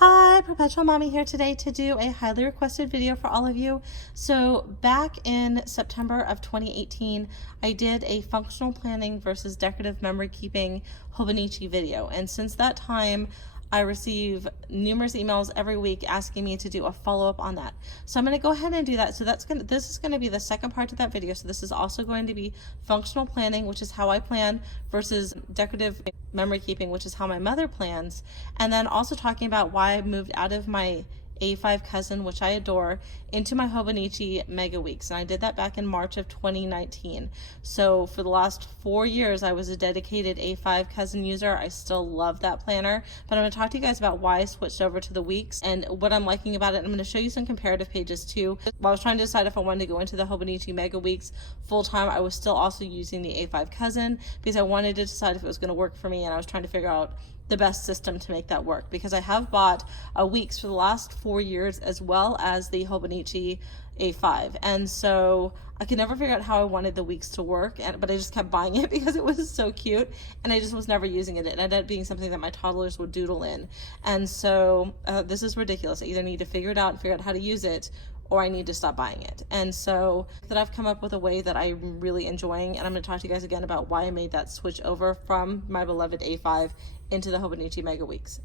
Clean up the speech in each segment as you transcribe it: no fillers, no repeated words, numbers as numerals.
Hi, Perpetual Mommy here today to do a highly requested video for all of you. So back in September of 2018, I did a functional planning versus decorative memory keeping Hobonichi video. And since that time, I receive numerous emails every week asking me to do a follow-up on that. So I'm going to go ahead and do that. So this is going to be the second part of that video. So this is also going to be functional planning, which is how I plan, versus decorative memory keeping, which is how my mother plans. And then also talking about why I moved out of my A5 cousin, which I adore, into my Hobonichi Mega Weeks. And I did that back in March of 2019. So for the last 4 years, I was a dedicated A5 cousin user. I still love that planner, but I'm going to talk to you guys about why I switched over to the weeks and what I'm liking about it. I'm going to show you some comparative pages too. While I was trying to decide if I wanted to go into the Hobonichi Mega Weeks full time, I was still also using the A5 cousin because I wanted to decide if it was going to work for me, and I was trying to figure out the best system to make that work, because I have bought Weeks for the last 4 years as well as the Hobonichi A5, and so I could never figure out how I wanted the Weeks to work, but I just kept buying it because it was so cute, and I just was never using it. It ended up being something that my toddlers would doodle in, and so this is ridiculous. I either need to figure it out and figure out how to use it, or I need to stop buying it. And so that I've come up with a way that I'm really enjoying, and I'm going to talk to you guys again about why I made that switch over from my beloved A5 into the Hobonichi Mega Weeks.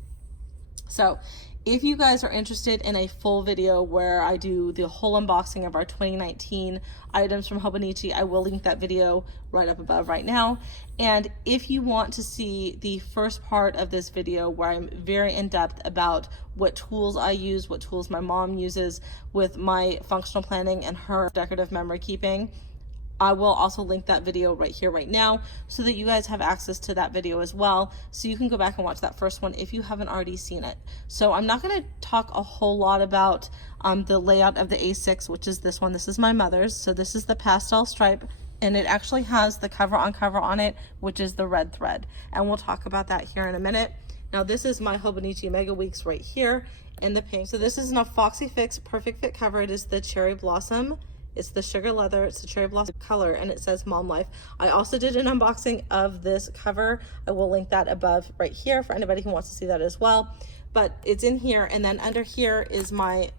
So if you guys are interested in a full video where I do the whole unboxing of our 2019 items from Hobonichi, I will link that video right up above right now. And if you want to see the first part of this video where I'm very in-depth about what tools I use, what tools my mom uses with my functional planning and her decorative memory keeping, I will also link that video right here, right now, so that you guys have access to that video as well. So you can go back and watch that first one if you haven't already seen it. So I'm not going to talk a whole lot about the layout of the A6, which is this one. This is my mother's. So this is the pastel stripe, and it actually has the cover on it, which is the red thread. And we'll talk about that here in a minute. Now this is my Hobonichi Mega Weeks right here in the pink. So this is a Foxy Fix Perfect Fit cover. It is the cherry blossom. It's the sugar leather, it's the cherry blossom color, and it says Mom Life. I also did an unboxing of this cover. I will link that above right here for anybody who wants to see that as well. But it's in here, and then under here is my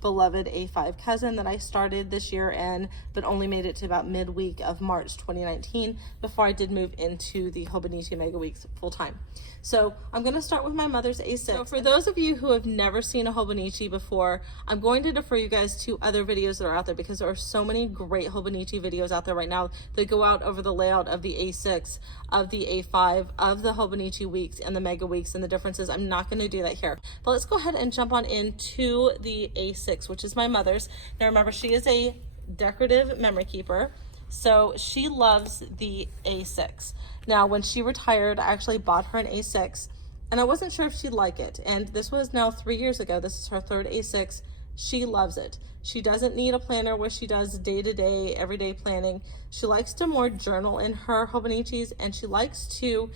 beloved A5 cousin that I started this year in, but only made it to about midweek of March 2019 before I did move into the Hobonichi Mega Weeks full time. So I'm going to start with my mother's A6. So for those of you who have never seen a Hobonichi before, I'm going to defer you guys to other videos that are out there, because there are so many great Hobonichi videos out there right now that go out over the layout of the A6, of the A5, of the Hobonichi Weeks and the Mega Weeks and the differences. I'm not going to do that here, but let's go ahead and jump on into the A6, which is my mother's. Now remember, she is a decorative memory keeper, so she loves the A6. Now when she retired, I actually bought her an A6, and I wasn't sure if she'd like it, and this was now 3 years ago. This is her third A6. She loves it. She doesn't need a planner where she does day-to-day, everyday planning. She likes to more journal in her Hobonichis, and she likes to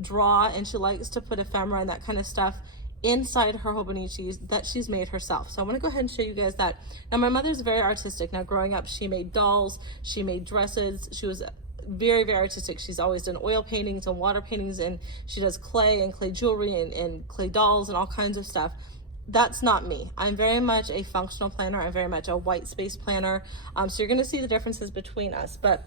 draw, and she likes to put ephemera and that kind of stuff inside her Hobonichis that she's made herself. So I want to go ahead and show you guys that. Now my mother's very artistic. Now growing up, she made dolls, she made dresses, she was very, very artistic. She's always done oil paintings and water paintings, and she does clay and clay jewelry and clay dolls and all kinds of stuff. That's not me. I'm very much a functional planner. I'm very much a white space planner. So you're going to see the differences between us. But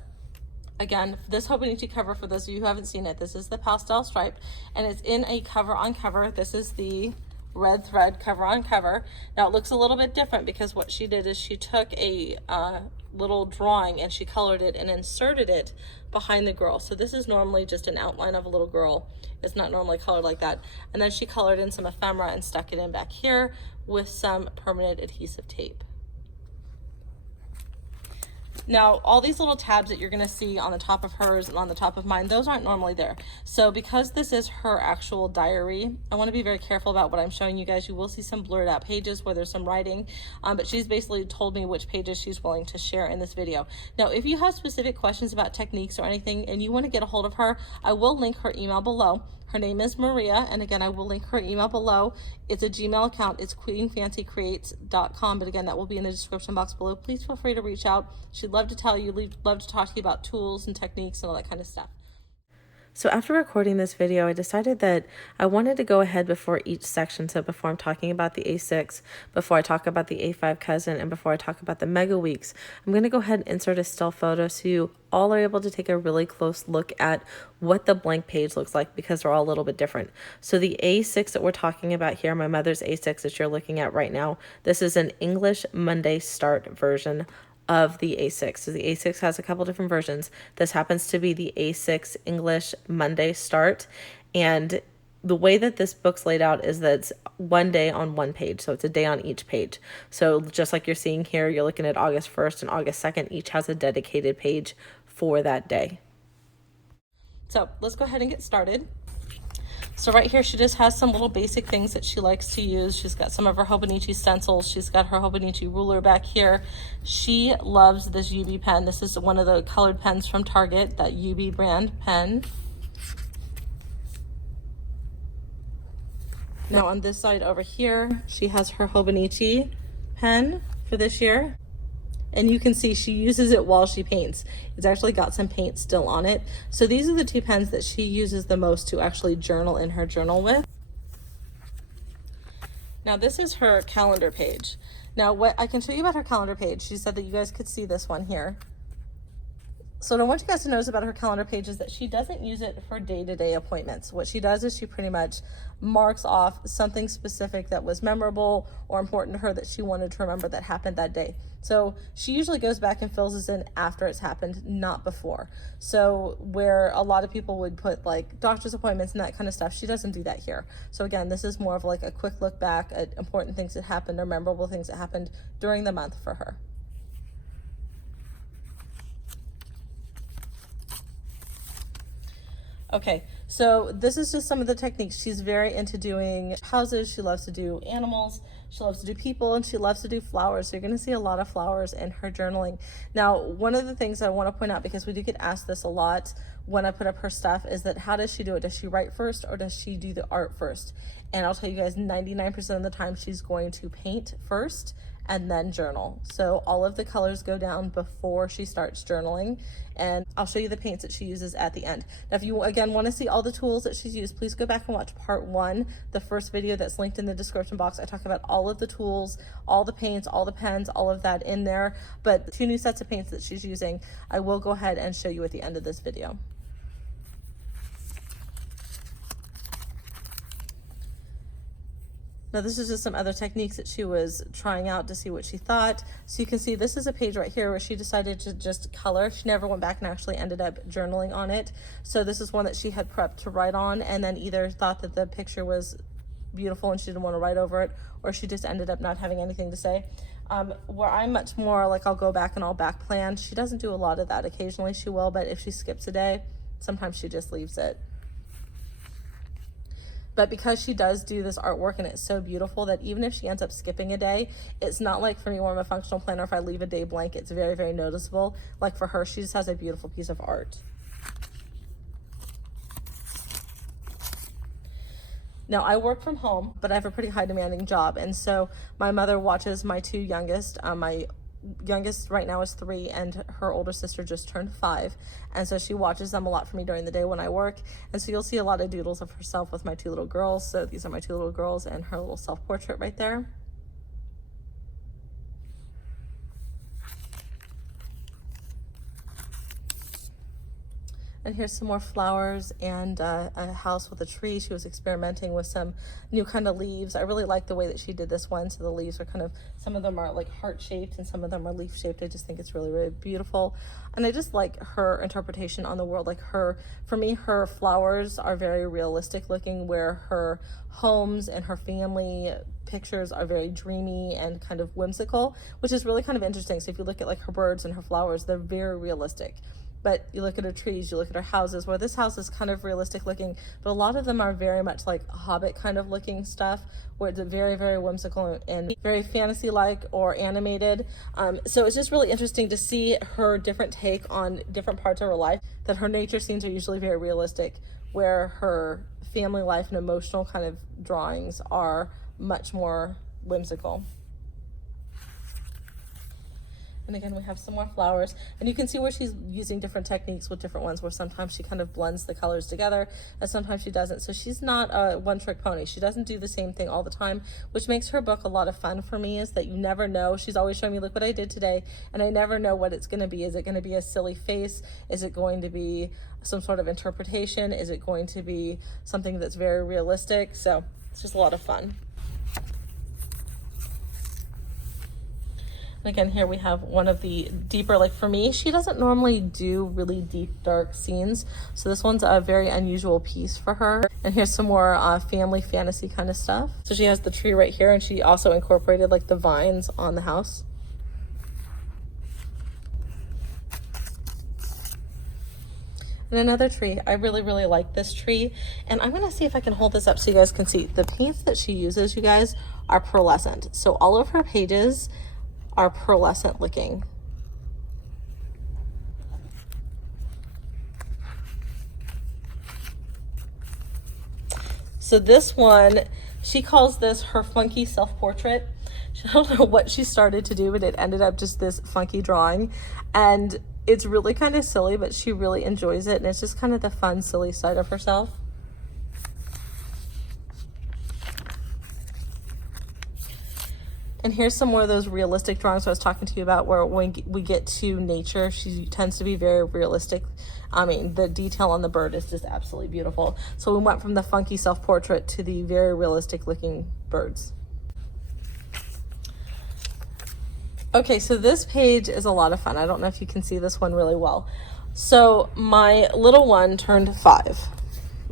again, this Hobonichi cover, for those of you who haven't seen it, this is the pastel stripe, and it's in a cover on cover. This is the red thread cover on cover. Now it looks a little bit different because what she did is she took a little drawing and she colored it and inserted it behind the girl. So this is normally just an outline of a little girl. It's not normally colored like that. And then she colored in some ephemera and stuck it in back here with some permanent adhesive tape. Now, all these little tabs that you're going to see on the top of hers and on the top of mine, those aren't normally there. So because this is her actual diary, I want to be very careful about what I'm showing you guys. You will see some blurred out pages where there's some writing, but she's basically told me which pages she's willing to share in this video. Now, if you have specific questions about techniques or anything and you want to get a hold of her, I will link her email below. Her name is Maria, and again, I will link her email below. It's a Gmail account. It's queenfancycreates.com, but again, that will be in the description box below. Please feel free to reach out. She'd love to tell you, love to talk to you about tools and techniques and all that kind of stuff. So after recording this video, I decided that I wanted to go ahead before each section. So before I'm talking about the A6, before I talk about the A5 cousin, and before I talk about the mega weeks, I'm going to go ahead and insert a still photo so you all are able to take a really close look at what the blank page looks like, because they're all a little bit different. So the A6 that we're talking about here, my mother's A6 that you're looking at right now, this is an English Monday Start version of the A6. So the A6 has a couple different versions. This happens to be the A6 English Monday Start. And the way that this book's laid out is that it's one day on one page. So it's a day on each page. So just like you're seeing here, you're looking at August 1st and August 2nd. Each has a dedicated page for that day. So let's go ahead and get started. So right here, she just has some little basic things that she likes to use. She's got some of her Hobonichi stencils. She's got her Hobonichi ruler back here. She loves this UB pen. This is one of the colored pens from Target, that UB brand pen. Now on this side over here, she has her Hobonichi pen for this year. And you can see she uses it while she paints. It's actually got some paint still on it. So these are the two pens that she uses the most to actually journal in her journal with. Now this is her calendar page. Now what I can show you about her calendar page, she said that you guys could see this one here. So what I want you guys to notice about her calendar page is that she doesn't use it for day-to-day appointments. What she does is she pretty much marks off something specific that was memorable or important to her that she wanted to remember that happened that day. So she usually goes back and fills this in after it's happened, not before. So where a lot of people would put like doctor's appointments and that kind of stuff, she doesn't do that here. So again, this is more of like a quick look back at important things that happened or memorable things that happened during the month for her. Okay, so this is just some of the techniques. She's very into doing houses. She loves to do animals. She loves to do people, and she loves to do flowers. So you're going to see a lot of flowers in her journaling. Now, one of the things I want to point out, because we do get asked this a lot when I put up her stuff, is that how does she do it? Does she write first or does she do the art first? And I'll tell you guys, 99% of the time she's going to paint first and then journal. So all of the colors go down before she starts journaling, and I'll show you the paints that she uses at the end. Now if you again want to see all the tools that she's used, please go back and watch part 1, the first video that's linked in the description box. I talk about all of the tools, all the paints, all the pens, all of that in there, but the 2 new sets of paints that she's using, I will go ahead and show you at the end of this video. Now this is just some other techniques that she was trying out to see what she thought. So you can see this is a page right here where she decided to just color. She never went back and actually ended up journaling on it. So this is one that she had prepped to write on, and then either thought that the picture was beautiful and she didn't want to write over it, or she just ended up not having anything to say. Where I'm much more like, I'll go back and I'll back plan. She doesn't do a lot of that. Occasionally she will, but if she skips a day, sometimes she just leaves it. But because she does do this artwork and it's so beautiful that even if she ends up skipping a day, it's not like for me where I'm a functional planner, if I leave a day blank, it's very, very noticeable. Like for her, she just has a beautiful piece of art. Now I work from home, but I have a pretty high demanding job. And so my mother watches my 2 youngest. My youngest right now is 3 and her older sister just turned 5, and so she watches them a lot for me during the day when I work. And so you'll see a lot of doodles of herself with my 2 little girls. So these are my 2 little girls and her little self-portrait right there. And here's some more flowers and a house with a tree. She was experimenting with some new kind of leaves. I really like the way that she did this one. So the leaves are kind of, some of them are like heart-shaped and some of them are leaf-shaped. I just think it's really, really beautiful. And I just like her interpretation on the world. Like for me, her flowers are very realistic looking, where her homes and her family pictures are very dreamy and kind of whimsical, which is really kind of interesting. So if you look at like her birds and her flowers, they're very realistic. But you look at her trees, you look at her houses, where this house is kind of realistic looking, but a lot of them are very much like Hobbit kind of looking stuff, where it's very, very whimsical and very fantasy-like or animated. So it's just really interesting to see her different take on different parts of her life, that her nature scenes are usually very realistic, where her family life and emotional kind of drawings are much more whimsical. And again, we have some more flowers, and you can see where she's using different techniques with different ones, where sometimes she kind of blends the colors together and sometimes she doesn't. So she's not a one-trick pony. She doesn't do the same thing all the time, which makes her book a lot of fun for me, is that you never know. She's always showing me, look what I did today, and I never know what it's going to be. Is it going to be a silly face? Is it going to be some sort of interpretation? Is it going to be something that's very realistic? So it's just a lot of fun. And again, here we have one of the deeper, like for me, she doesn't normally do really deep, dark scenes. So this one's a very unusual piece for her. And here's some more family fantasy kind of stuff. So she has the tree right here, and she also incorporated like the vines on the house. And another tree. I really, really like this tree. And I'm gonna see if I can hold this up so you guys can see. The paints that she uses, you guys, are pearlescent. So all of her pages are pearlescent looking. So this one, she calls this her funky self-portrait. I don't know what she started to do, but it ended up just this funky drawing. And it's really kind of silly, but she really enjoys it. And it's just kind of the fun, silly side of herself. And here's some more of those realistic drawings I was talking to you about, where when we get to nature, she tends to be very realistic. I mean, the detail on the bird is just absolutely beautiful. So we went from the funky self-portrait to the very realistic looking birds. Okay, so this page is a lot of fun. I don't know if you can see this one really well. So my little one turned 5,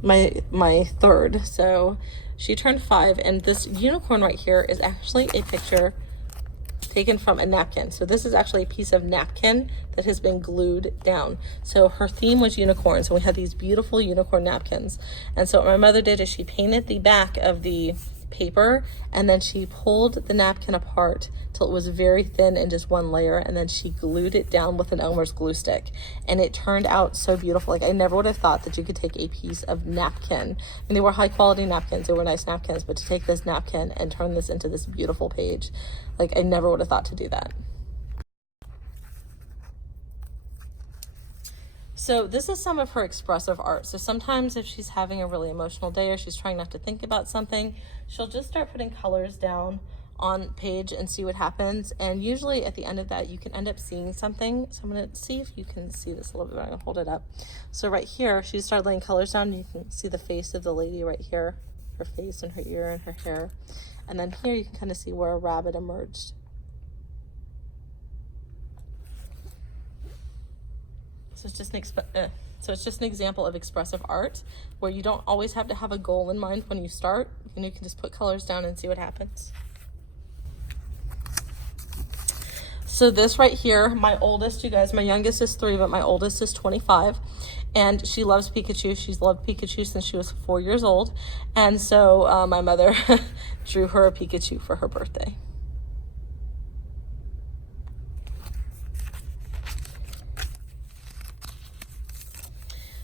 my third. So she turned 5, and this unicorn right here is actually a picture taken from a napkin. So this is actually a piece of napkin that has been glued down. So her theme was unicorns, and we had these beautiful unicorn napkins. And so what my mother did is she painted the back of the paper, and then she pulled the napkin apart till it was very thin in just one layer, and then she glued it down with an Elmer's glue stick, and it turned out so beautiful. Like, I never would have thought that you could take a piece of napkin, and they were high quality napkins, they were nice napkins, but to take this napkin and turn this into this beautiful page, like, I never would have thought to do that. So this is some of her expressive art. So sometimes if she's having a really emotional day or she's trying not to think about something, she'll just start putting colors down on page and see what happens. And usually at the end of that, you can end up seeing something. So I'm gonna see if you can see this a little bit. I'm gonna hold it up. So right here, she started laying colors down. You can see the face of the lady right here, her face and her ear and her hair. And then here you can kind of see where a rabbit emerged. So it's just an example of expressive art, where you don't always have to have a goal in mind when you start, and you can just put colors down and see what happens. So this right here, my oldest, you guys, my youngest is 3, but my oldest is 25, and she loves Pikachu. She's loved Pikachu since she was 4 years old, and so my mother drew her a Pikachu for her birthday.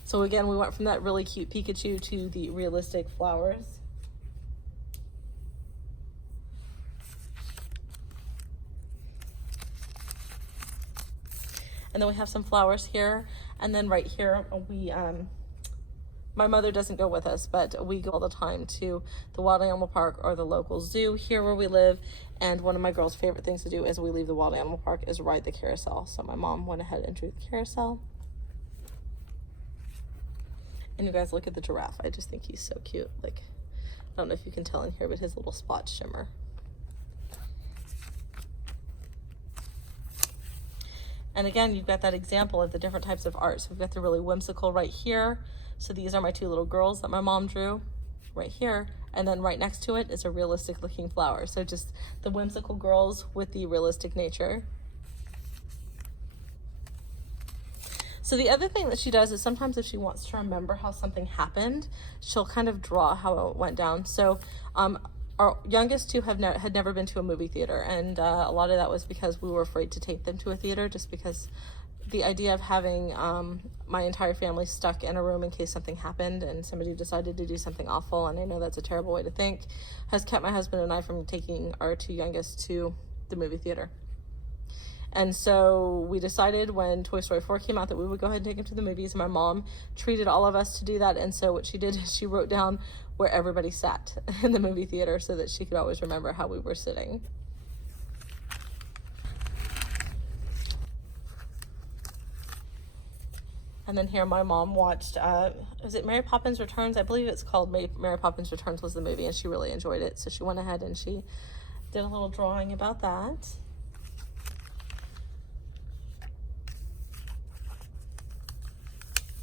So again, we went from that really cute Pikachu to the realistic flowers. And then we have some flowers here. And then right here, my mother doesn't go with us, but we go all the time to the Wild Animal Park or the local zoo here where we live. And one of my girls' favorite things to do as we leave the Wild Animal Park is ride the carousel. So my mom went ahead and drew the carousel. And you guys, look at the giraffe. I just think he's so cute. Like, I don't know if you can tell in here, but his little spots shimmer. And again, you've got that example of the different types of art. So we've got the really whimsical right here. So these are my 2 little girls that my mom drew right here. And then right next to it is a realistic looking flower. So just the whimsical girls with the realistic nature. So the other thing that she does is sometimes if she wants to remember how something happened, she'll kind of draw how it went down. So our youngest 2 had never been to a movie theater, and a lot of that was because we were afraid to take them to a theater, just because the idea of having my entire family stuck in a room in case something happened and somebody decided to do something awful, and I know that's a terrible way to think, has kept my husband and I from taking our 2 youngest to the movie theater. And so we decided when Toy Story 4 came out that we would go ahead and take him to the movies. My mom treated all of us to do that. And so what she did is she wrote down where everybody sat in the movie theater so that she could always remember how we were sitting. And then here my mom watched, is it Mary Poppins Returns? I believe it's called Mary Poppins Returns was the movie, and she really enjoyed it. So she went ahead and she did a little drawing about that.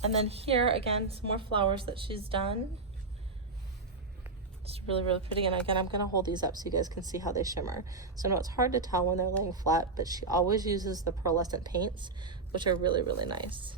And then here, again, some more flowers that she's done. It's really, really pretty. And again, I'm gonna hold these up so you guys can see how they shimmer. So I know it's hard to tell when they're laying flat, but she always uses the pearlescent paints, which are really, really nice.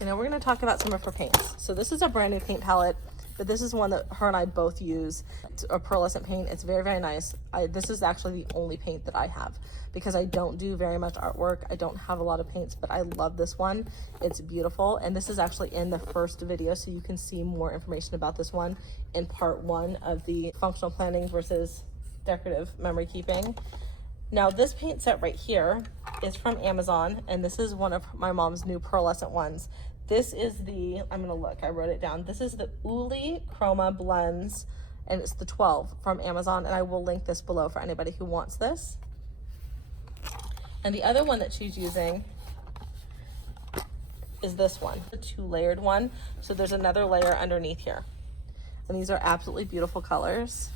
And now we're going to talk about some of her paints. So this is a brand new paint palette, but this is one that her and I both use. It's a pearlescent paint. It's very, very nice. This is actually the only paint that I have because I don't do very much artwork. I don't have a lot of paints, but I love this one. It's beautiful. And this is actually in the first video, so you can see more information about this one in part 1 of the functional planning versus decorative memory keeping. Now this paint set right here is from Amazon, and this is one of my mom's new pearlescent ones. This is the, I'm gonna look, I wrote it down. This is the Uli Chroma Blends, and it's the 12 from Amazon, and I will link this below for anybody who wants this. And the other one that she's using is this one, the 2-layered one. So there's another layer underneath here. And these are absolutely beautiful colors.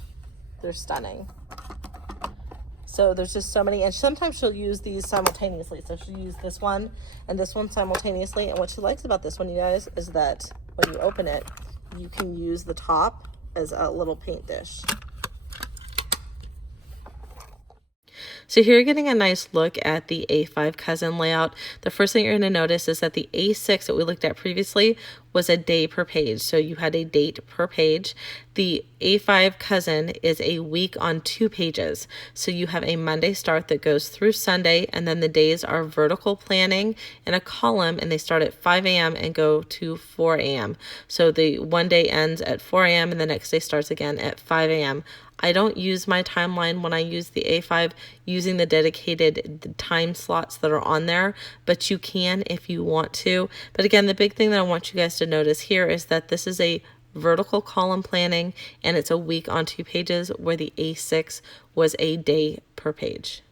They're stunning. So there's just so many, and sometimes she'll use these simultaneously. So she'll use this one and this one simultaneously. And what she likes about this one, you guys, is that when you open it, you can use the top as a little paint dish. So here you're getting a nice look at the A5 cousin layout. The first thing you're going to notice is that the A6 that we looked at previously was a day per page. So you had a date per page. The A5 cousin is a week on 2 pages. So you have a Monday start that goes through Sunday, and then the days are vertical planning in a column, and they start at 5 a.m. and go to 4 a.m. So the one day ends at 4 a.m. and the next day starts again at 5 a.m. I don't use my timeline when I use the A5 using the dedicated time slots that are on there, but you can if you want to. But again, the big thing that I want you guys to notice here is that this is a vertical column planning, and it's a week on 2 pages, where the A6 was a day per page.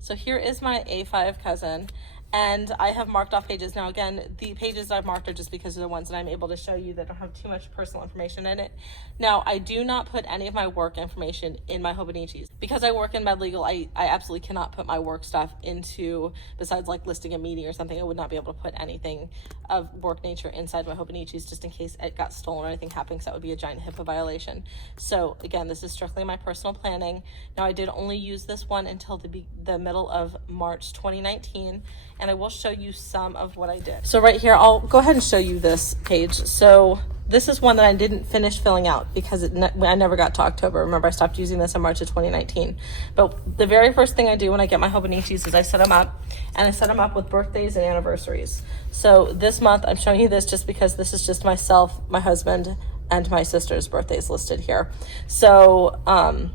So here is my A5 cousin, and I have marked off pages. Now again, the pages I've marked are just because they're the ones that I'm able to show you that don't have too much personal information in it. Now, I do not put any of my work information in my Hobonichis. Because I work in med legal, I absolutely cannot put my work stuff into, besides like listing a meeting or something, I would not be able to put anything of work nature inside my Hobonichis just in case it got stolen or anything happened, because that would be a giant HIPAA violation. So again, this is strictly my personal planning. Now, I did only use this one until the middle of March 2019, and I will show you some of what I did. So right here, I'll go ahead and show you this page. So this is one that I didn't finish filling out because I never got to October. Remember, I stopped using this in March of 2019. But the very first thing I do when I get my Hobonichis is I set them up, and I set them up with birthdays and anniversaries. So this month, I'm showing you this just because this is just myself, my husband, and my sister's birthdays listed here. So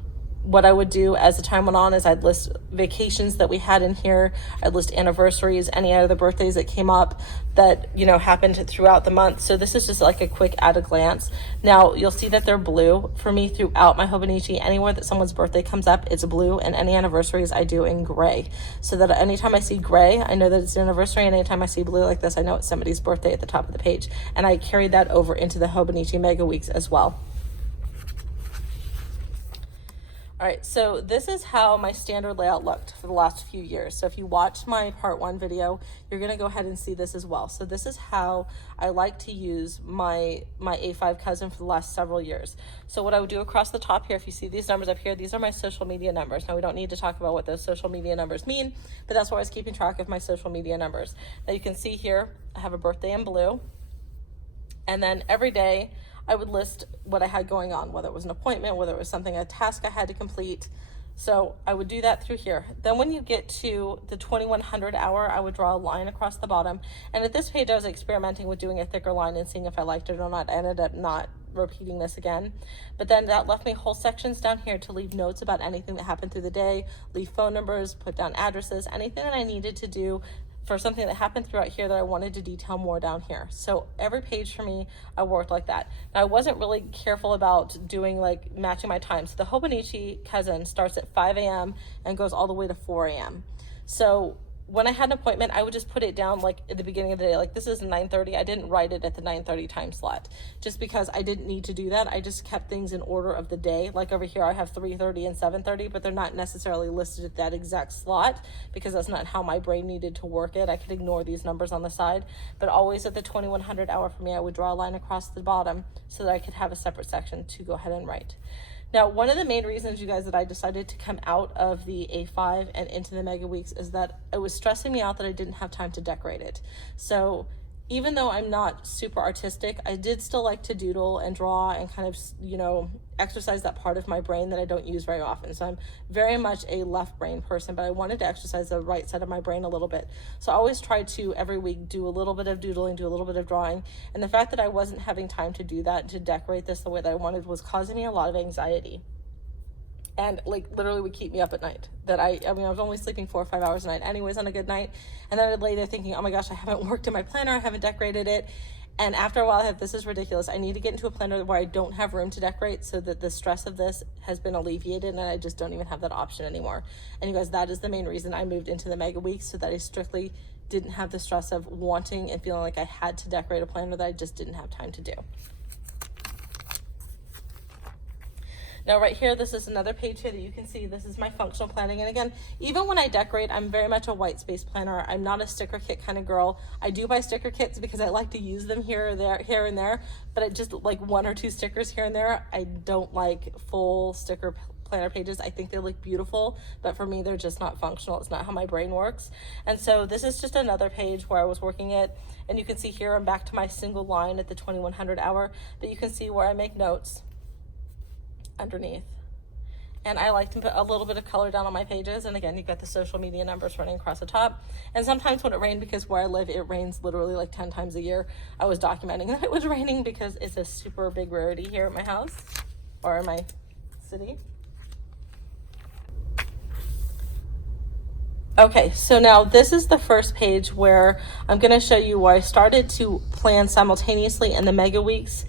what I would do as the time went on is I'd list vacations that we had in here. I'd list anniversaries, any other birthdays that came up that, you know, happened throughout the month. So this is just like a quick at a glance. Now you'll see that they're blue for me throughout my Hobonichi. Anywhere that someone's birthday comes up, it's blue, and any anniversaries I do in gray. So that anytime I see gray, I know that it's an anniversary, and anytime I see blue like this, I know it's somebody's birthday at the top of the page. And I carried that over into the Hobonichi Mega Weeks as well. All right, so this is how my standard layout looked for the last few years. So if you watched my part 1 video, you're gonna go ahead and see this as well. So this is how I like to use my A5 cousin for the last several years. So what I would do across the top here, if you see these numbers up here, these are my social media numbers. Now we don't need to talk about what those social media numbers mean, but that's why I was keeping track of my social media numbers. Now you can see here, I have a birthday in blue, and then every day, I would list what I had going on, whether it was an appointment, whether it was something, a task I had to complete. So I would do that through here. Then when you get to the 2100 hour, I would draw a line across the bottom. And at this page, I was experimenting with doing a thicker line and seeing if I liked it or not. I ended up not repeating this again. But then that left me whole sections down here to leave notes about anything that happened through the day, leave phone numbers, put down addresses, anything that I needed to do for something that happened throughout here that I wanted to detail more down here. So every page for me, I worked like that. Now, I wasn't really careful about doing like matching my time. So the Hobonichi cousin starts at 5 a.m. and goes all the way to 4 a.m. So when I had an appointment, I would just put it down like at the beginning of the day, like this is 9:30. I didn't write it at the 9:30 time slot just because I didn't need to do that. I just kept things in order of the day. Like over here, I have 3:30 and 7:30, but they're not necessarily listed at that exact slot because that's not how my brain needed to work it. I could ignore these numbers on the side, but always at the 2100 hour for me, I would draw a line across the bottom so that I could have a separate section to go ahead and write. Now, one of the main reasons, you guys, that I decided to come out of the A5 and into the Mega Weeks is that it was stressing me out that I didn't have time to decorate it. So even though I'm not super artistic, I did still like to doodle and draw and kind of, you know, exercise that part of my brain that I don't use very often. So I'm very much a left brain person, but I wanted to exercise the right side of my brain a little bit. So I always tried to every week do a little bit of doodling, do a little bit of drawing. And the fact that I wasn't having time to do that, to decorate this the way that I wanted, was causing me a lot of anxiety. And like literally would keep me up at night. That I mean, I was only sleeping 4 or 5 hours a night anyways on a good night. And then I'd lay there thinking, oh my gosh, I haven't worked in my planner, I haven't decorated it. And after a while, I thought, this is ridiculous. I need to get into a planner where I don't have room to decorate so that the stress of this has been alleviated and I just don't even have that option anymore. And you guys, that is the main reason I moved into the Mega Weeks, so that I strictly didn't have the stress of wanting and feeling like I had to decorate a planner that I just didn't have time to do. Now right here, this is another page here that you can see. This is my functional planning. And again, even when I decorate, I'm very much a white space planner. I'm not a sticker kit kind of girl. I do buy sticker kits because I like to use them here and there, but I just like 1 or 2 stickers here and there. I don't like full sticker planner pages. I think they look beautiful, but for me, they're just not functional. It's not how my brain works. And so this is just another page where I was working it. And you can see here, I'm back to my single line at the 2100 hour, but you can see where I make notes underneath. And I like to put a little bit of color down on my pages. And again, you've got the social media numbers running across the top. And sometimes when it rained, because where I live, it rains literally like 10 times a year, I was documenting that it was raining because it's a super big rarity here at my house or in my city. Okay, so now this is the first page where I'm going to show you where I started to plan simultaneously in the Mega Weeks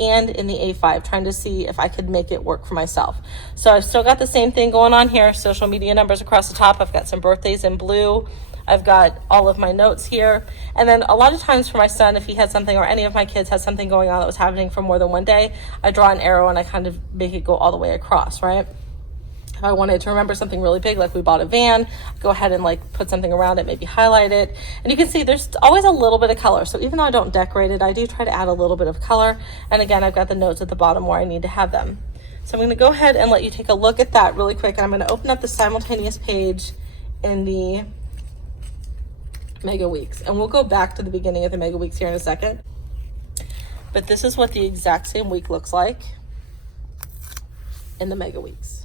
and in the A5, trying to see if I could make it work for myself. So I've still got the same thing going on here, social media numbers across the top. I've got some birthdays in blue. I've got all of my notes here. And then a lot of times for my son, if he had something, or any of my kids had something going on that was happening for more than one day, I draw an arrow and I kind of make it go all the way across, right? If I wanted to remember something really big, like we bought a van, go ahead and like put something around it, maybe highlight it. And you can see there's always a little bit of color. So even though I don't decorate it, I do try to add a little bit of color. And again, I've got the notes at the bottom where I need to have them. So I'm going to go ahead and let you take a look at that really quick. And I'm going to open up the simultaneous page in the Mega Weeks. And we'll go back to the beginning of the Mega Weeks here in a second. But this is what the exact same week looks like in the Mega Weeks.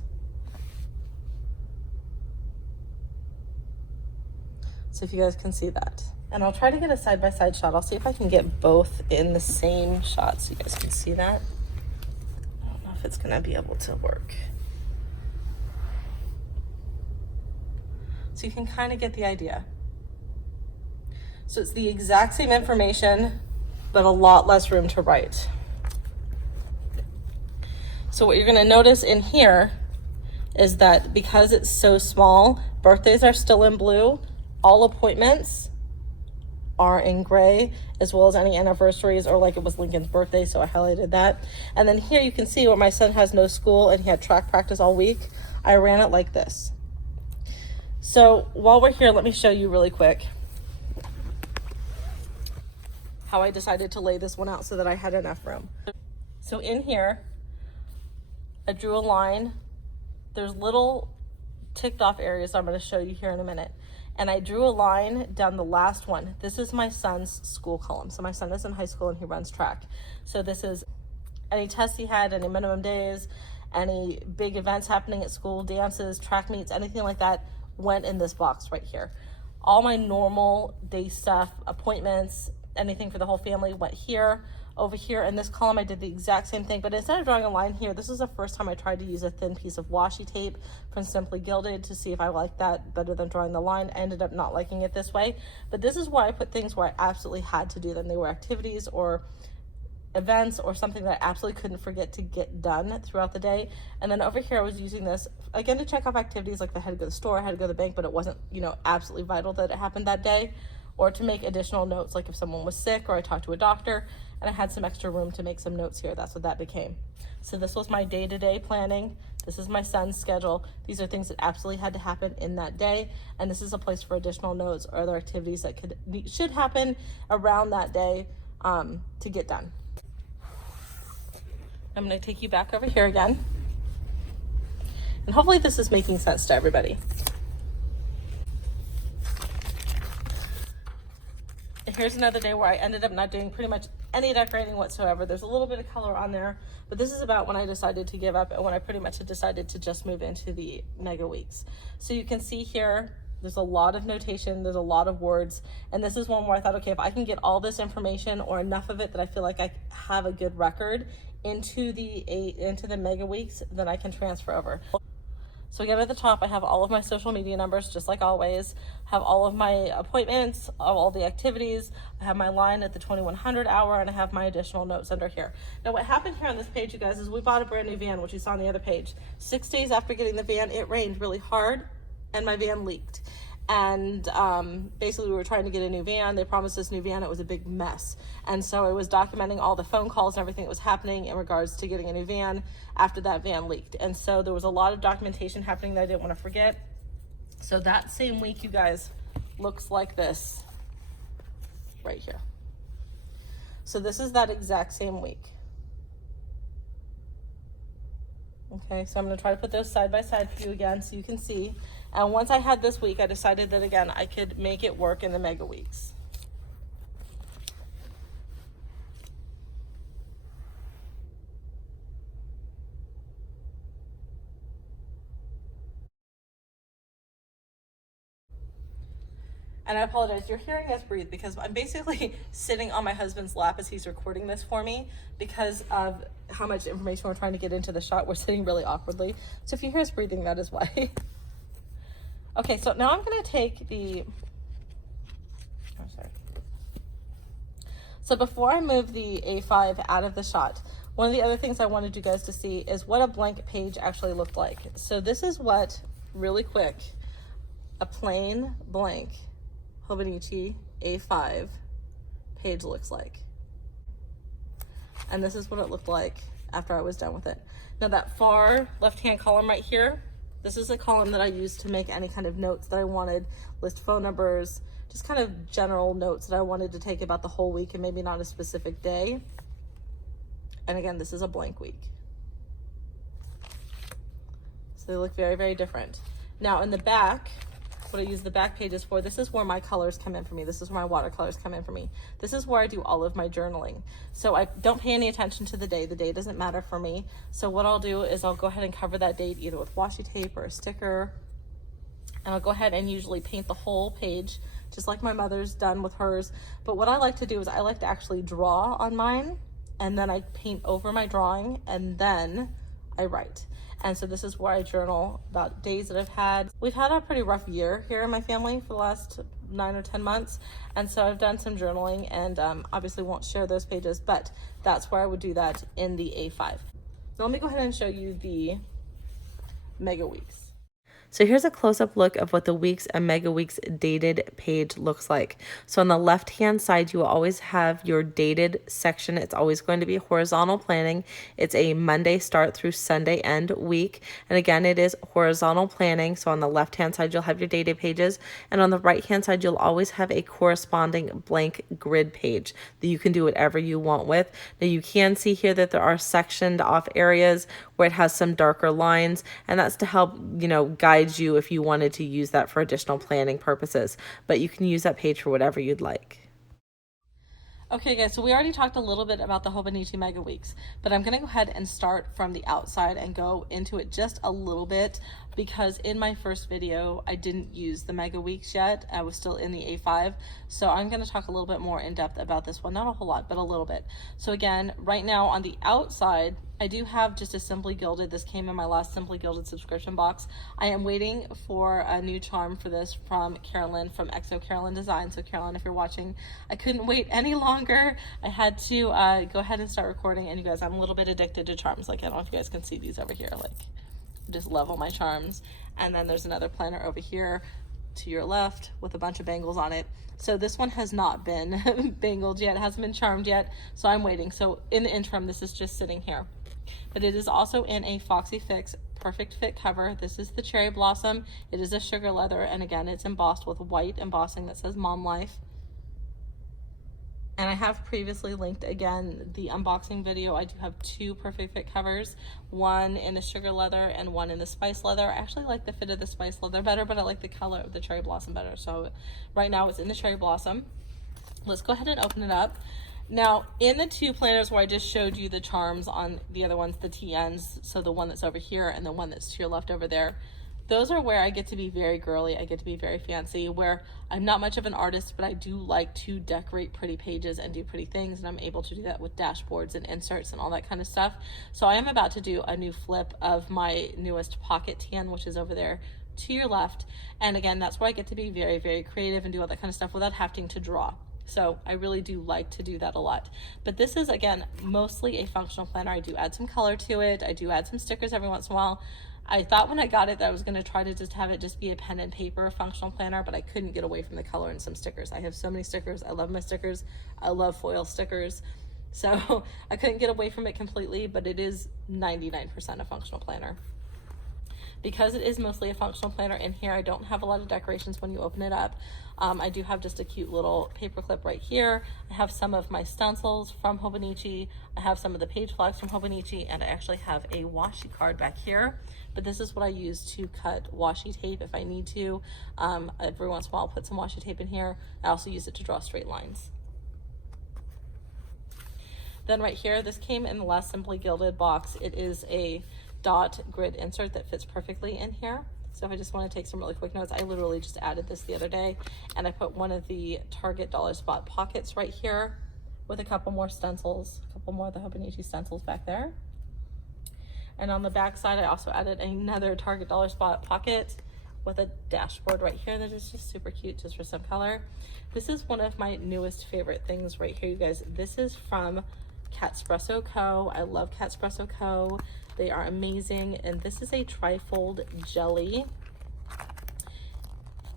So if you guys can see that. And I'll try to get a side-by-side shot. I'll see if I can get both in the same shot so you guys can see that. I don't know if it's gonna be able to work. So you can kind of get the idea. So it's the exact same information, but a lot less room to write. So what you're gonna notice in here is that because it's so small, birthdays are still in blue, all appointments are in gray, as well as any anniversaries, or like it was Lincoln's birthday, so I highlighted that. And then here you can see where my son has no school and he had track practice all week. I ran it like this. So while we're here, let me show you really quick how I decided to lay this one out so that I had enough room. So in here, I drew a line. There's little ticked off areas I'm going to show you here in a minute. And I drew a line down the last one. This is my son's school column. So my son is in high school and he runs track. So this is any tests he had, any minimum days, any big events happening at school, dances, track meets, anything like that went in this box right here. All my normal day stuff, appointments, anything for the whole family went here. Over here in this column, I did the exact same thing, but instead of drawing a line here, this is the first time I tried to use a thin piece of washi tape from Simply Gilded to see if I liked that better than drawing the line. I ended up not liking it this way, but this is where I put things where I absolutely had to do them. They were activities or events or something that I absolutely couldn't forget to get done throughout the day. And then over here I was using this again to check off activities, like if I had to go to the store, I had to go to the bank, but it wasn't, you know, absolutely vital that it happened that day, or to make additional notes, like if someone was sick or I talked to a doctor and I had some extra room to make some notes here. That's what that became. So this was my day-to-day planning. This is my son's schedule. These are things that absolutely had to happen in that day, and this is a place for additional notes or other activities that should happen around that day to get done. I'm going to take you back over here again. And hopefully this is making sense to everybody. And here's another day where I ended up not doing pretty much any decorating whatsoever. There's a little bit of color on there, but this is about when I decided to give up and when I pretty much had decided to just move into the mega weeks. So you can see here, there's a lot of notation, there's a lot of words, and this is one where I thought, okay, if I can get all this information or enough of it that I feel like I have a good record into the mega weeks, then I can transfer over. So again, at the top, I have all of my social media numbers, just like always. Have all of my appointments, all the activities. I have my line at the 2100 hour, and I have my additional notes under here. Now, what happened here on this page, you guys, is we bought a brand new van, which you saw on the other page. 6 days after getting the van, it rained really hard, and my van leaked. And basically we were trying to get a new van. They promised this new van. It was a big mess. And so I was documenting all the phone calls and everything that was happening in regards to getting a new van after that van leaked. And so there was a lot of documentation happening that I didn't want to forget. So that same week, you guys, looks like this right here. So this is that exact same week. Okay, so I'm going to try to put those side by side for you again so you can see. And once I had this week, I decided that, again, I could make it work in the mega weeks. And I apologize, you're hearing us breathe because I'm basically sitting on my husband's lap as he's recording this for me because of how much information we're trying to get into the shot. We're sitting really awkwardly. So if you hear us breathing, that is why. Okay, so now I'm gonna take So before I move the A5 out of the shot, one of the other things I wanted you guys to see is what a blank page actually looked like. So this is what, really quick, a plain blank Hobonichi A5 page looks like. And this is what it looked like after I was done with it. Now that far left-hand column right here, this is a column that I used to make any kind of notes that I wanted, list phone numbers, just kind of general notes that I wanted to take about the whole week and maybe not a specific day. And again, this is a blank week. So they look very, very different. Now in the back, what I use the back pages for, this is where my colors come in for me. This is where my watercolors come in for me. This is where I do all of my journaling. So I don't pay any attention to the day. The day doesn't matter for me. So what I'll do is I'll go ahead and cover that date either with washi tape or a sticker. And I'll go ahead and usually paint the whole page, just like my mother's done with hers. But what I like to do is I like to actually draw on mine, and then I paint over my drawing, and then I write. And so this is where I journal about days that I've had. We've had a pretty rough year here in my family for the last 9 or 10 months. And so I've done some journaling, and obviously won't share those pages, but that's where I would do that in the A5. Now let me go ahead and show you the mega weeks. So here's a close-up look of what the weeks and mega weeks dated page looks like. So on the left-hand side, you will always have your dated section. It's always going to be horizontal planning. It's a Monday start through Sunday end week. And again, it is horizontal planning. So on the left-hand side, you'll have your dated pages. And on the right-hand side, you'll always have a corresponding blank grid page that you can do whatever you want with. Now you can see here that there are sectioned off areas where it has some darker lines, and that's to help, you know, guide you if you wanted to use that for additional planning purposes, but you can use that page for whatever you'd like. Okay guys, so we already talked a little bit about the Hobonichi Mega Weeks, but I'm gonna go ahead and start from the outside and go into it just a little bit. because in my first video, I didn't use the Mega Weeks yet. I was still in the A5. So I'm gonna talk a little bit more in depth about this one. Not a whole lot, but a little bit. So again, right now on the outside, I do have just a Simply Gilded. This came in my last Simply Gilded subscription box. I am waiting for a new charm for this from Carolyn, from XO Carolyn Design. So Carolyn, if you're watching, I couldn't wait any longer. I had to go ahead and start recording. And you guys, I'm a little bit addicted to charms. Like, I don't know if you guys can see these over here. Like, I just love all my charms. And then there's another planner over here to your left with a bunch of bangles on it. So this one has not been bangled yet. It hasn't been charmed yet. So I'm waiting. So in the interim, this is just sitting here. But it is also in a Foxy Fix Perfect Fit cover. This is the Cherry Blossom. It is a sugar leather, and again, it's embossed with white embossing that says Mom Life. And I have previously linked, again, the unboxing video. I do have 2 Perfect Fit covers, one in the sugar leather and one in the spice leather. I actually like the fit of the spice leather better, but I like the color of the Cherry Blossom better. So right now it's in the Cherry Blossom. Let's go ahead and open it up. Now, in the 2 planners where I just showed you the charms on the other ones, the TNs, so the one that's over here and the one that's to your left over there, those are where I get to be very girly. I get to be very fancy, where I'm not much of an artist, but I do like to decorate pretty pages and do pretty things, and I'm able to do that with dashboards and inserts and all that kind of stuff. So I am about to do a new flip of my newest pocket TN, which is over there to your left. And again, that's where I get to be very, very creative and do all that kind of stuff without having to draw. So I really do like to do that a lot. But this is, again, mostly a functional planner. I do add some color to it. I do add some stickers every once in a while. I thought when I got it that I was gonna try to just have it just be a pen and paper functional planner, but I couldn't get away from the color and some stickers. I have so many stickers. I love my stickers. I love foil stickers. So I couldn't get away from it completely, but it is 99% a functional planner. Because it is mostly a functional planner, in here I don't have a lot of decorations when you open it up. I do have just a cute little paper clip right here. I have some of my stencils from Hobonichi. I have some of the page flags from Hobonichi, and I actually have a washi card back here. But this is what I use to cut washi tape if I need to. Every once in a while I'll put some washi tape in here. I also use it to draw straight lines. Then right here, this came in the last Simply Gilded box. It is a dot grid insert that fits perfectly in here. So if I just want to take some really quick notes, I literally just added this the other day, and I put one of the Target Dollar Spot pockets right here with a couple more stencils, a couple more of the Hobonichi stencils back there. And on the back side, I also added another Target Dollar Spot pocket with a dashboard right here that is just super cute, just for some color. This is one of my newest favorite things right here, you guys. This is from Catspresso Co. I love Catspresso Co. They are amazing, and this is a trifold jelly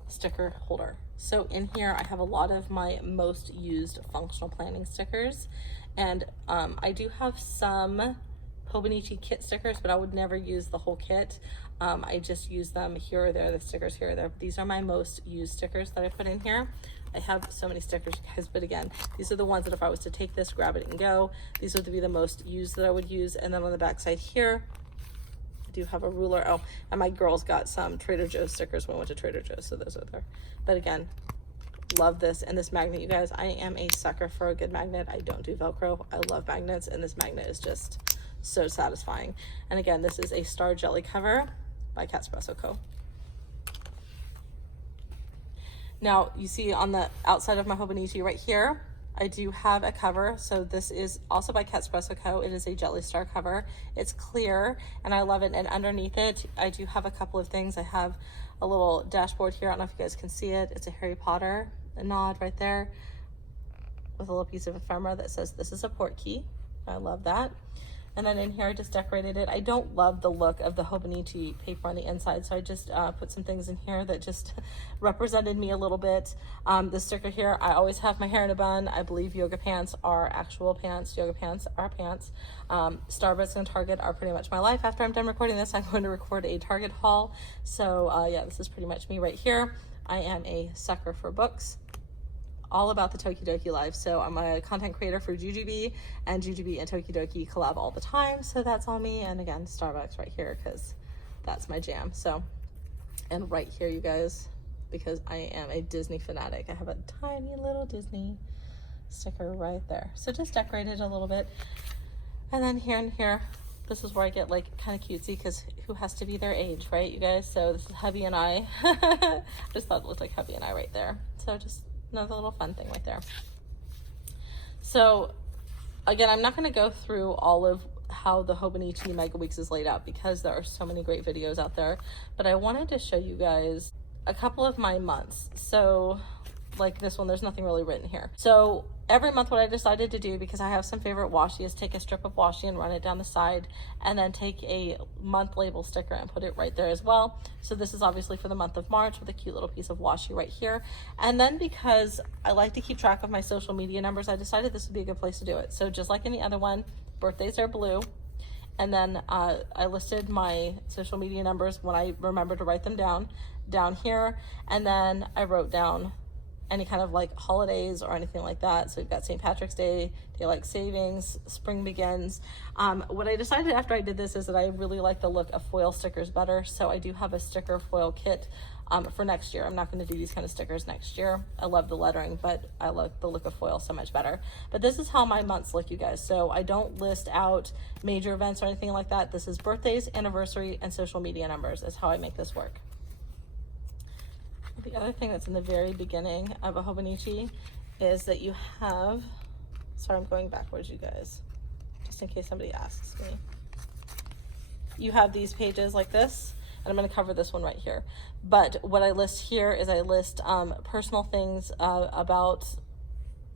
sticker holder. So in here I have a lot of my most used functional planning stickers, and I do have some Hobonichi kit stickers, but I would never use the whole kit. I just use them here or there, the stickers here or there. These are my most used stickers that I put in here. I have so many stickers, guys, but again, these are the ones that if I was to take this, grab it and go, these would be the most used that I would use. And then on the back side here, I do have a ruler. Oh, and my girls got some Trader Joe's stickers when we went to Trader Joe's, so those are there. But again, love this. And this magnet, you guys, I am a sucker for a good magnet. I don't do Velcro. I love magnets, and this magnet is just so satisfying. And again, this is a Star Jelly cover by Catspresso Co. Now, you see on the outside of my Hobonichi right here, I do have a cover. So this is also by Catspresso Co. It is a Jelly Star cover. It's clear, and I love it. And underneath it, I do have a couple of things. I have a little dashboard here. I don't know if you guys can see it. It's a Harry Potter nod right there with a little piece of ephemera that says, "This is a port key." I love that. And then in here, I just decorated it. I don't love the look of the Hobonichi paper on the inside, so I just put some things in here that just represented me a little bit. The sticker here, I always have my hair in a bun. I believe yoga pants are actual pants. Yoga pants are pants. Starbucks and Target are pretty much my life. After I'm done recording this, I'm going to record a Target haul. So yeah, this is pretty much me right here. I am a sucker for books. All about the Tokidoki life. So I'm a content creator for Jujubee, and Jujubee and Tokidoki collab all the time. So that's all me. And again, Starbucks right here, because that's my jam. So, and right here, you guys, because I am a Disney fanatic, I have a tiny little Disney sticker right there. So just decorated a little bit. And then here and here, this is where I get like kind of cutesy, because who has to be their age, right, you guys? So this is hubby and I. Just thought it looked like hubby and I right there. So just another little fun thing right there. So again, I'm not going to go through all of how the Hobonichi Mega Weeks is laid out, because there are so many great videos out there, but I wanted to show you guys a couple of my months. So like this one, there's nothing really written here. So every month, what I decided to do, because I have some favorite washi, is take a strip of washi and run it down the side, and then take a month label sticker and put it right there as well. So this is obviously for the month of March, with a cute little piece of washi right here. And then because I like to keep track of my social media numbers, I decided this would be a good place to do it. So just like any other one, birthdays are blue. And then I listed my social media numbers when I remember to write them down here. And then I wrote down any kind of like holidays or anything like that. So we've got St. Patrick's Day, Daylight Savings, Spring Begins. What I decided after I did this is that I really like the look of foil stickers better. So I do have a sticker foil kit for next year. I'm not going to do these kind of stickers next year. I love the lettering, but I like the look of foil so much better. But this is how my months look, you guys. So I don't list out major events or anything like that. This is birthdays, anniversary, and social media numbers is how I make this work. The other thing that's in the very beginning of a Hobonichi is that you have, sorry, I'm going backwards, you guys, just in case somebody asks me. You have these pages like this, and I'm going to cover this one right here. But what I list here is I list personal things about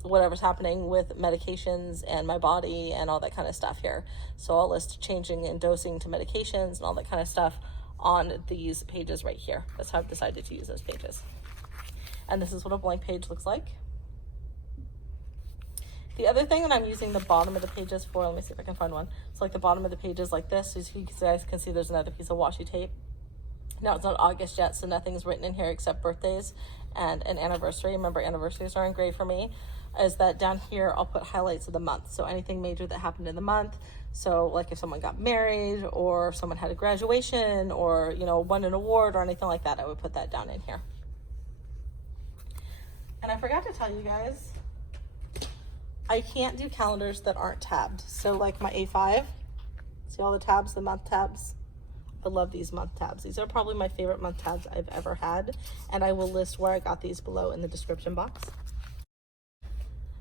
whatever's happening with medications and my body and all that kind of stuff here. So I'll list changing and dosing to medications and all that kind of stuff on these pages right here. That's how I've decided to use those pages. And this is what a blank page looks like. The other thing that I'm using the bottom of the pages for, let me see if I can find one. It's like the bottom of the pages like this, so you guys can see there's another piece of washi tape. Now it's not August yet, so nothing's written in here except birthdays and an anniversary. Remember, anniversaries are engraved for me. Is that down here I'll put highlights of the month. So anything major that happened in the month. So like if someone got married, or if someone had a graduation, or won an award or anything like that, I would put that down in here. And I forgot to tell you guys, I can't do calendars that aren't tabbed. So like my A5, see all the tabs, the month tabs? I love these month tabs. These are probably my favorite month tabs I've ever had. And I will list where I got these below in the description box.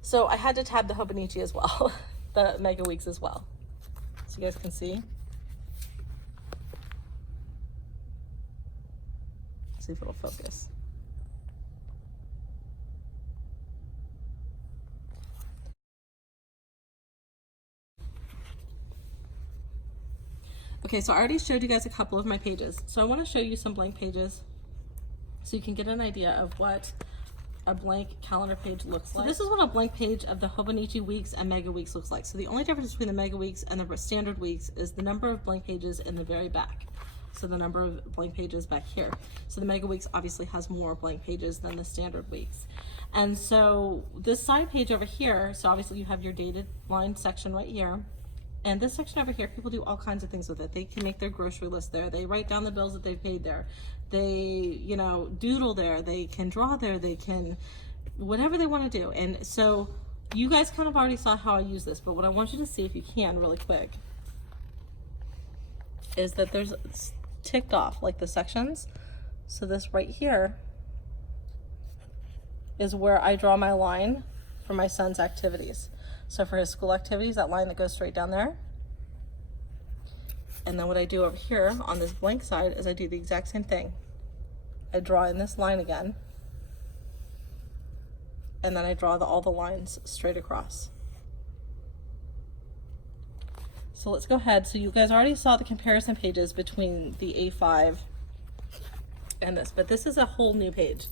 So I had to tab the Hobonichi as well, the Mega Weeks as well. So you guys can see. See if it'll focus. Okay, so I already showed you guys a couple of my pages. So I want to show you some blank pages so you can get an idea of what a blank calendar page looks like. So this is what a blank page of the Hobonichi Weeks and Mega Weeks looks like. So the only difference between the Mega Weeks and the standard weeks is the number of blank pages in the very back. So the number of blank pages back here. So the Mega Weeks obviously has more blank pages than the standard weeks. And so this side page over here, so obviously you have your dated line section right here. And this section over here, people do all kinds of things with it. They can make their grocery list there. They write down the bills that they've paid there. They, doodle there. They can draw there. They can, whatever they want to do. And so you guys kind of already saw how I use this, but what I want you to see, if you can really quick, is that there's ticked off like the sections. So this right here is where I draw my line for my son's activities. So for his school activities, that line that goes straight down there. And then what I do over here on this blank side is I do the exact same thing. I draw in this line again. And then I draw all the lines straight across. So let's go ahead. So you guys already saw the comparison pages between the A5 and this, but this is a whole new page.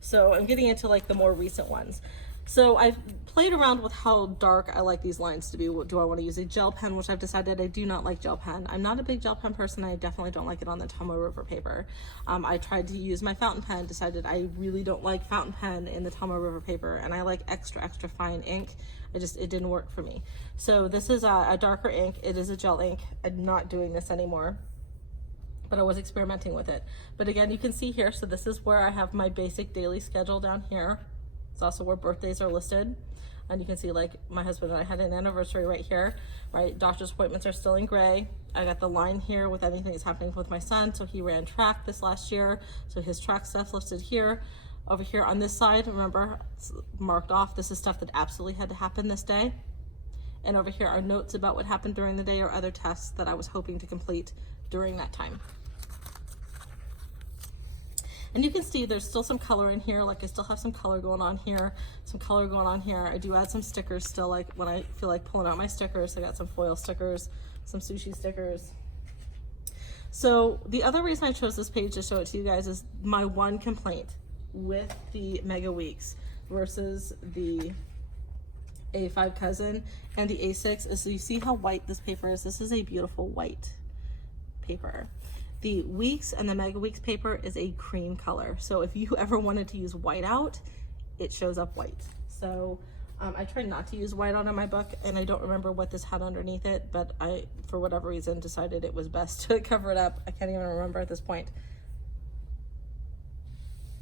So I'm getting into like the more recent ones. So I've played around with how dark I like these lines to be. Do I want to use a gel pen, which I've decided I do not like gel pen. I'm not a big gel pen person. I definitely don't like it on the Tomoe River paper. I tried to use my fountain pen, decided I really don't like fountain pen in the Tomoe River paper, and I like extra fine ink. It didn't work for me. So this is a darker ink. It is a gel ink. I'm not doing this anymore, but I was experimenting with it. But again, you can see here, so this is where I have my basic daily schedule down here. It's also where birthdays are listed. And you can see like my husband and I had an anniversary right here, right? Doctor's appointments are still in gray. I got the line here with anything that's happening with my son. So he ran track this last year. So his track stuff listed here. Over here on this side, remember, it's marked off. This is stuff that absolutely had to happen this day. And over here are notes about what happened during the day or other tasks that I was hoping to complete during that time. And you can see there's still some color in here. Like I still have some color going on here, some color going on here. I do add some stickers still, like when I feel like pulling out my stickers. I got some foil stickers, some sushi stickers. So the other reason I chose this page to show it to you guys is my one complaint with the Mega Weeks versus the A5 cousin and the A6 is, so you see how white this paper is. This is a beautiful white paper. The Weeks and the Mega Weeks paper is a cream color. So if you ever wanted to use white out, it shows up white. So I tried not to use white out in my book, and I don't remember what this had underneath it, but I, for whatever reason, decided it was best to cover it up. I can't even remember at this point.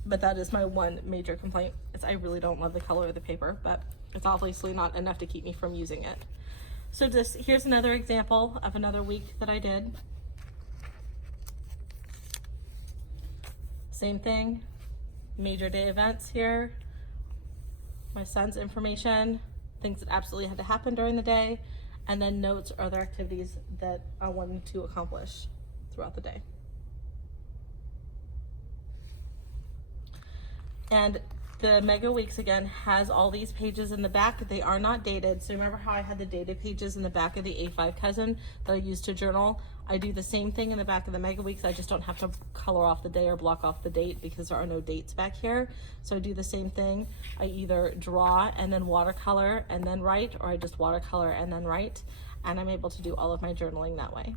But that is my one major complaint, is I really don't love the color of the paper, but it's obviously not enough to keep me from using it. So just, here's another example of another week that I did. Same thing, major day events here, my son's information, things that absolutely had to happen during the day, and then notes or other activities that I wanted to accomplish throughout the day. And the Mega Weeks again has all these pages in the back. They are not dated. So remember how I had the dated pages in the back of the A5 cousin that I used to journal? I do the same thing in the back of the Mega Weeks. I just don't have to color off the day or block off the date because there are no dates back here. So I do the same thing. I either draw and then watercolor and then write, or I just watercolor and then write. And I'm able to do all of my journaling that way.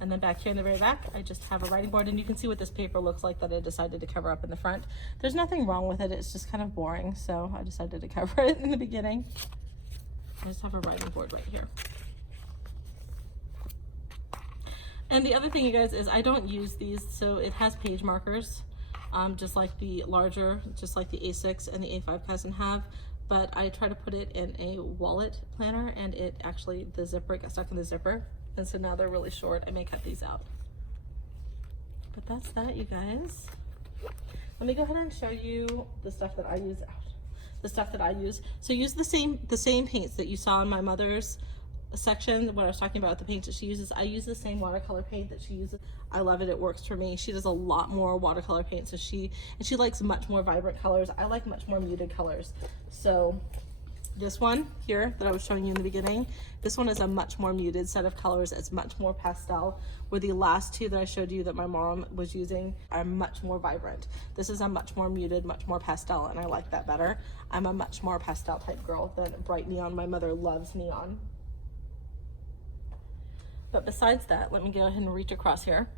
And then back here in the very back, I just have a writing board, and you can see what this paper looks like that I decided to cover up in the front. There's nothing wrong with it, it's just kind of boring, so I decided to cover it in the beginning. I just have a writing board right here. And the other thing, you guys, is I don't use these, so it has page markers, just like the larger, just like the A6 and the A5 cousin have, but I try to put it in a wallet planner, and it actually, the zipper, it got stuck in the zipper. And so now they're really short. I may cut these out. But that's that, you guys. Let me go ahead and show you the stuff that I use. The stuff that I use. So use the same paints that you saw in my mother's section when I was talking about the paints that she uses. I use the same watercolor paint that she uses. I love it. It works for me. She does a lot more watercolor paint, so she likes much more vibrant colors. I like much more muted colors. So this one here that I was showing you in the beginning, this one is a much more muted set of colors. It's much more pastel, where the last two that I showed you that my mom was using are much more vibrant. This is a much more muted, much more pastel, and I like that better. I'm a much more pastel type girl than bright neon. My mother loves neon. But besides that, let me go ahead and reach across here.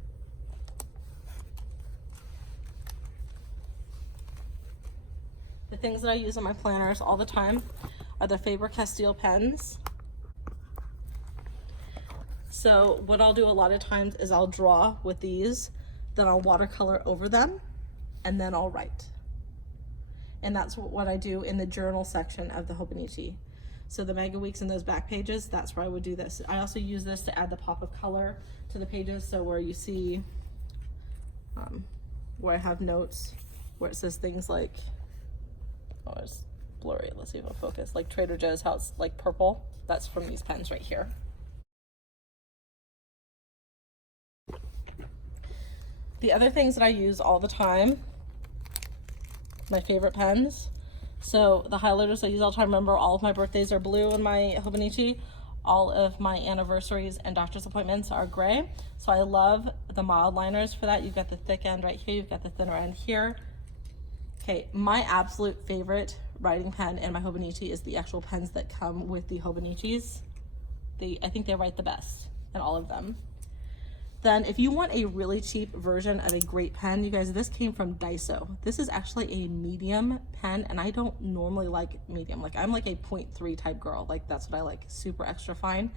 The things that I use in my planners all the time are the Faber-Castell pens. So what I'll do a lot of times is I'll draw with these, then I'll watercolor over them, and then I'll write. And that's what I do in the journal section of the Hobonichi. So the Mega Weeks and those back pages, that's where I would do this. I also use this to add the pop of color to the pages. So where you see, where I have notes, where it says things like, oh, it's blurry, let's see if it'll focus, like Trader Joe's, how it's like purple, that's from these pens right here. The other things that I use all the time, my favorite pens. So the highlighters I use all the time, remember all of my birthdays are blue in my Hobonichi, all of my anniversaries and doctor's appointments are gray. So I love the mild liners for that. You've got the thick end right here, you've got the thinner end here. Okay, my absolute favorite writing pen in my Hobonichi is the actual pens that come with the Hobonichis. I think they write the best in all of them. Then if you want a really cheap version of a great pen, you guys, this came from Daiso. This is actually a medium pen, and I don't normally like medium. Like I'm like a 0.3 type girl. Like that's what I like, super extra fine.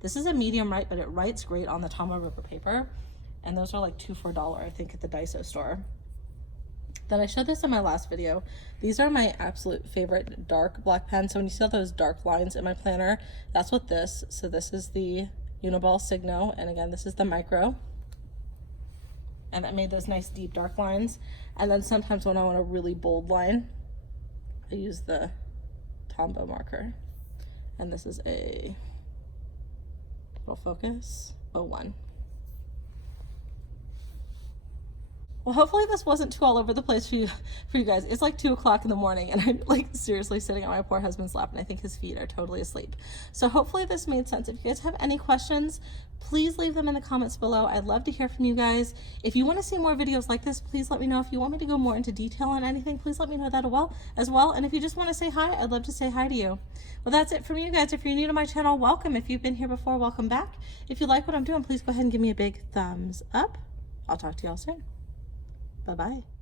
This is a medium write, but it writes great on the Tama River paper. And those are like $2 for $1, I think, at the Daiso store. Then I showed this in my last video. These are my absolute favorite dark black pens. So when you see all those dark lines in my planner, that's what this. So this is the Uniball Signo, and again, this is the Micro. And it made those nice deep dark lines. And then sometimes when I want a really bold line, I use the Tombow marker. And this is a little focus 01. Well, hopefully this wasn't too all over the place for you guys. It's like 2 o'clock in the morning and I'm like seriously sitting on my poor husband's lap and I think his feet are totally asleep. So hopefully this made sense. If you guys have any questions, please leave them in the comments below. I'd love to hear from you guys. If you want to see more videos like this, please let me know. If you want me to go more into detail on anything, please let me know that as well. And if you just want to say hi, I'd love to say hi to you. Well, that's it from you guys. If you're new to my channel, welcome. If you've been here before, welcome back. If you like what I'm doing, please go ahead and give me a big thumbs up. I'll talk to y'all soon. Bye-bye.